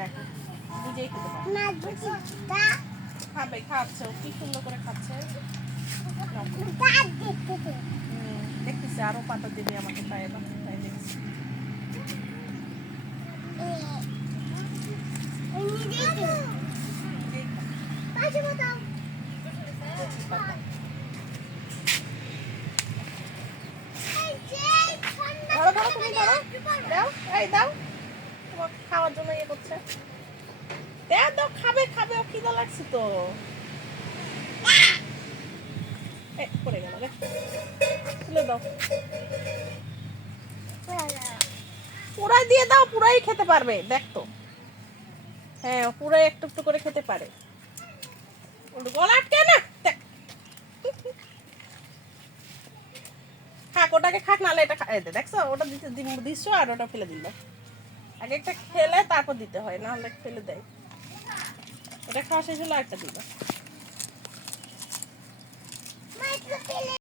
দেখো নিজেই খেতে পারে খাবে খাচ্ছে ও কি সুন্দর করে খাচ্ছে দেখতেছি আরো পাতা দিবি আমাকে পায়ে দাও তাই দেখছি ধরো ধরো তুমি ধরো দাও এই দাও তোমাকে খাওয়ার জন্য ইয়ে করছে দাও দাও খাবে খাবে ও খিদা লাগছে তো পড়ে গেল রে তুলে দাও পুরাই দিয়ে দাও পুরাই খেতে পারবে দেখ তো হ্যাঁ পুরাই একটু একটু করে খেতে পারে গলা আটকে না খাক ওটাকে খাক নাহলে এটা দেখছো ওটা দিতে দিচ্ছ আর ওটা ফেলে দিল আগে একটা খেলে তারপর দিতে হয় নাহলে ফেলে দেয় এটা খাওয়া শেষ হলো একটা দিল